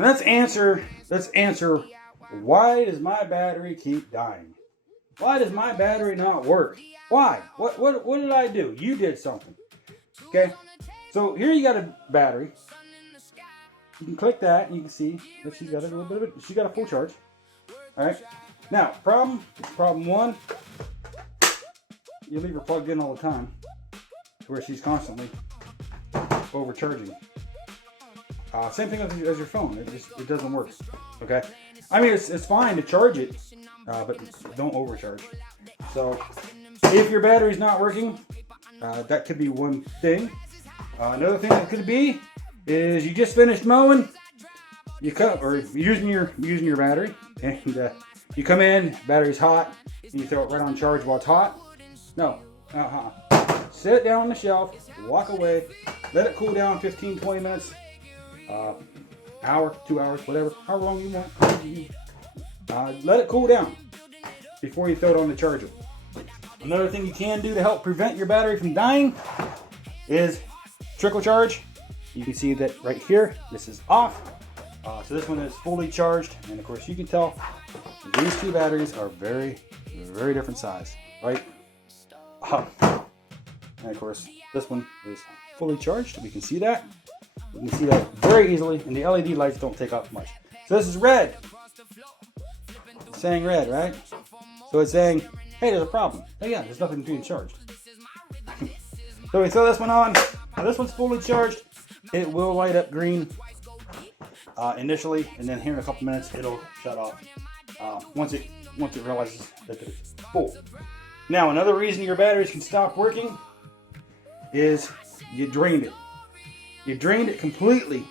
And let's answer, why does my battery keep dying? Why does my battery not work? Why? What did I do? You did something. Okay? So here you got a battery. You can click that and you can see that she's got a little bit of it. She got a full charge. Alright. Now, problem one, you leave her plugged in all the time to where she's constantly overcharging. Same thing as your phone. It doesn't work. Okay? I mean, it's fine to charge it, but don't overcharge. So, if your battery's not working, that could be one thing. Another thing that could be is you just finished mowing, or using your battery, and you come in, battery's hot, and you throw it right on charge while it's hot. No, sit it down on the shelf, walk away, let it cool down 15-20 minutes, hour, 2 hours, whatever, however long you want. Let it cool down before you throw it on the charger. Another thing you can do to help prevent your battery from dying is trickle charge. You can see that right here, this is off. So this one is fully charged, and of course you can tell these two batteries are very, very different size, right? And of course this one is fully charged. We can see that. You can see that very easily, and the LED lights don't take up much. So this is red. It's saying red, right? So it's saying, hey, there's a problem. Oh yeah, there's nothing being charged. So we throw this one on. Now this one's fully charged. It will light up green initially, and then here in a couple minutes it'll shut off once it realizes that it's full. Now another reason your batteries can stop working is you drained it. You drained it completely.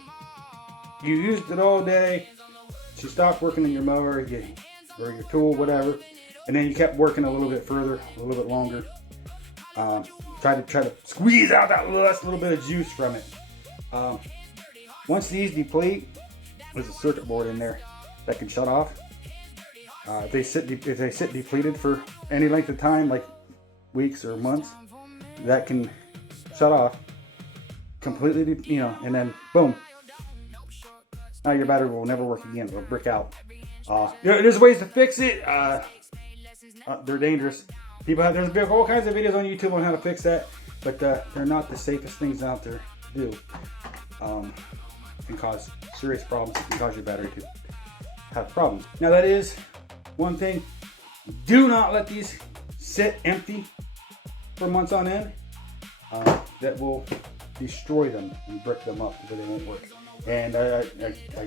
You used it all day. She stopped working in your mower or your tool, whatever, and then you kept working a little bit further, a little bit longer. Try to squeeze out that last little bit of juice from it. Once these deplete, there's a circuit board in there that can shut off. If they sit depleted for any length of time, like weeks or months, that can shut off completely, and then boom. Now your battery will never work again. It'll brick out. There's ways to fix it. They're dangerous. There's all kinds of videos on YouTube on how to fix that, but they're not the safest things out there to do. Can cause serious problems. It can cause your battery to have problems. Now that is one thing. Do not let these sit empty for months on end. That will destroy them and brick them up so they won't work. And I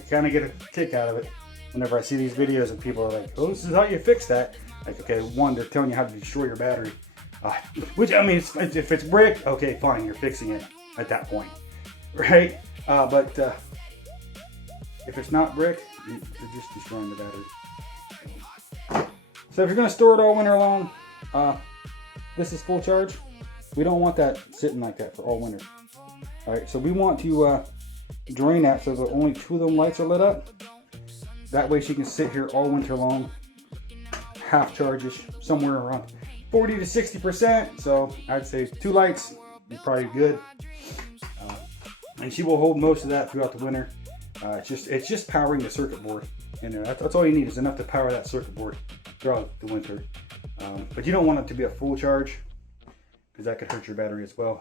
kind of get a kick out of it whenever I see these videos and people are like, oh, this is how you fix that. Like, okay, one, they're telling you how to destroy your battery. Which, I mean, if it's brick, okay, fine, you're fixing it at that point. Right? But if it's not brick, you're just destroying the battery. So if you're going to store it all winter long, this is full charge. We don't want that sitting like that for all winter. Alright, so we want to drain that so that only 2 of them lights are lit up. That way she can sit here all winter long, half charge-ish, somewhere around 40 to 60%. So I'd say 2 lights is probably good. And she will hold most of that throughout the winter. It's just powering the circuit board in there. That's all you need is enough to power that circuit board throughout the winter. But you don't want it to be a full charge, because that could hurt your battery as well.